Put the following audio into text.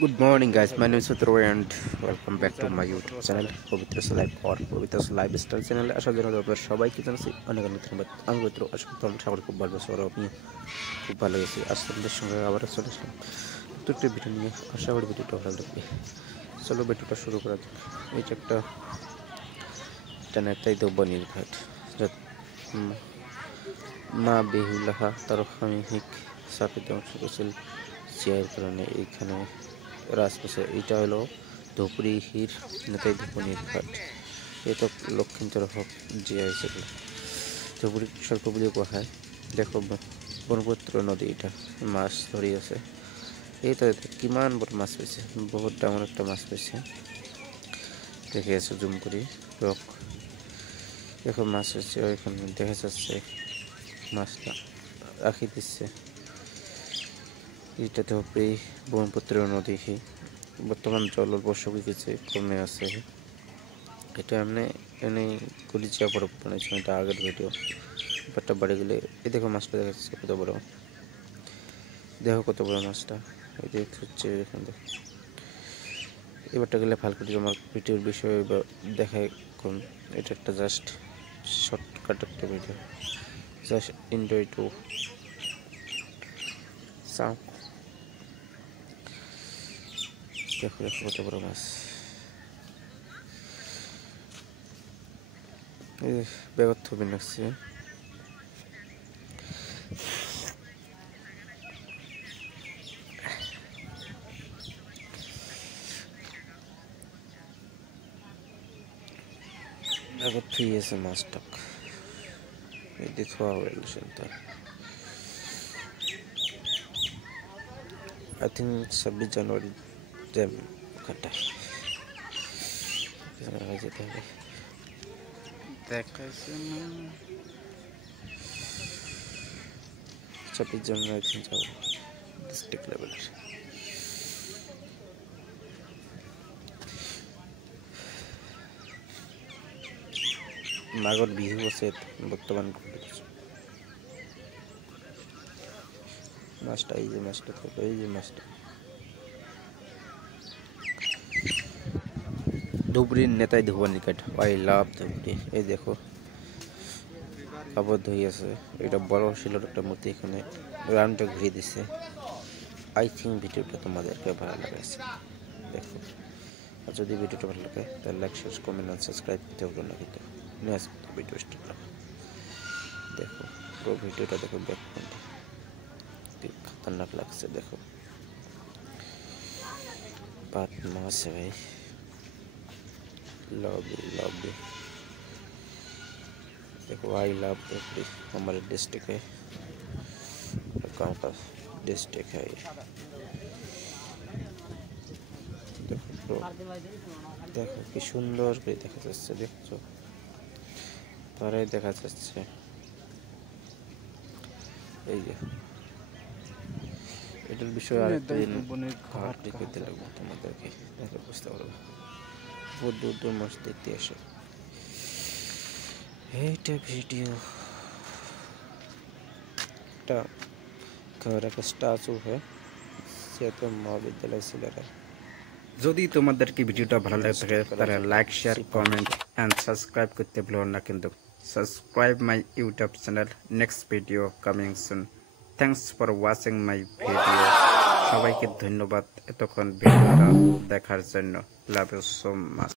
Good morning, guys. My name is Sutro and welcome back to my YouTube channel, Pavitra's Life or Pavitra's Lifestyle channel. আশা জানাই আপনারা সবাইকে জানাচ্ছি অনেক অনেক ধন্যবাদ। আমি পবিত্র আশা করি তোমরা সবাই খুব ভালো আছো আর আপনি খুব ভালো আছি। আজ তোমাদের সঙ্গে আবার চলে আসলাম দুটো ভিডিও নিয়ে। আশা করি ভিডিওটা ভালো লাগবে। চলো ভিডিওটা শুরু করা যাক। এই যে একটা নেতাই দেববাণীর ঘাট মা বেহুলাহা তারকামিহিক সাপিত অংশ করেছিল চেয়ার কারণে এইখানে রাজপথে এইটা হলো ধুপড়িহির নেতাই ধুপনির ঘাট। এটা লক্ষিণচর হক জিয়া হিসেবে ধুপড়ি সর্প বুলিও কোৱা হয়। দেখো ব্ৰহ্মপুত্ৰ নদী, এটা মাছ ধৰি আছে। এইটা কিমান বড় মাছ পাইছে, বহুত ডাঙৰ একটা মাছ পাইছে। দেখে আছো জুম কৰি রক দেখো মাছ হচ্ছে ওইখানে দেখা যাচ্ছে মাছটা রাখি দিচ্ছে। এটা ধুপড়ি ব্রহ্মপুত্র নদী বর্তমান জল অল্প শুকিয়ে গেছে, কমে আছে। এটা এমনি কুলিচিয়া বরফ বানাইছে, এটা আগের ভিডিও। ব্যাপারটা বাড়ি গেলে এই দেখো মাছটা দেখা যাচ্ছে কত বড়, দেখো কত বড় মাছটা। এই দেখতে হচ্ছে এখান থেকে এবারটা গেলে ভালো করে আমার ভিডিওর বিষয়ে দেখায় কোন। এটা একটা জাস্ট শর্টকাট একটা video, just enjoy to sound. দেখো দেখো কত বড় মাছ। ব্যাগত থবি নাকছে। ব্যাগত থুই আছে মাছটাক, এই দিয়ে থোয়া হয়ে গেছে। আই থিঙ্ক 26 জানুয়ারি জ্যাম কাটায় যেতে হবে। দেখাইছে না 26 জানুয়ারি যাবো ডিস্ট্রিক্ট লেভেলের। মাঘৰ বিহু আছে বর্তমান। মাছটা এই যে মাছটা থাকে, এই যে মাছটা ধুবড়ির নেতাই ধুবনি কাঠ। I love Dhubri. এই দেখো আবদ্ধ হয়ে আছে। এটা বড় শিলার একটা মূর্তি, এখানে রাউন্ডটা ঘুরিয়ে দিচ্ছে। আই থিঙ্ক ভিডিওটা তোমাদেরকে ভালো লাগছে। দেখো, আর যদি ভিডিওটা ভালো লাগে তাহলে লাইক শেয়ার কমেন্ট আর সাবস্ক্রাইব করতে ভুলো না কিন্তু। নেক্সট ভিডিও স্টার্ট করো। দেখো পুরো ভিডিওটা দেখো, ব্যাকগ্রাউন্ডে কি খতরনাক লাগছে। দেখো বাট মাছ है भाई, लव देखो आई लव धुबड़ी हमारे डिस्ट्रिक्ट है, गाँव का डिस्ट्रिक्ट है ये। देखो দেখো কি সুন্দর করে দেখা যাচ্ছে, দেখছো তারাই দেখা যাচ্ছে। এই যে এটার বিষয়ে আরেকদিন ঘাট দেখাতে লাগবো তোমাদেরকে, দেখে বুঝতে পারবো। बहुत दूर दूर माছ দেখতে আসে। এইটা ভিডিও একটা घर का स्टैचू है, সেটা মহাবিদ্যালয় ছেলেরা। যদি তোমাদেরকে ভিডিওটা ভালো লাগে থাকে তাহলে like share comment and subscribe করতে ভুলো না কিন্তু। Subscribe my YouTube channel. Next video coming soon. Thanks for watching my video. সবাইকে ধন্যবাদ এতক্ষণ ভিডিওটা দেখার জন্য। Love you so much.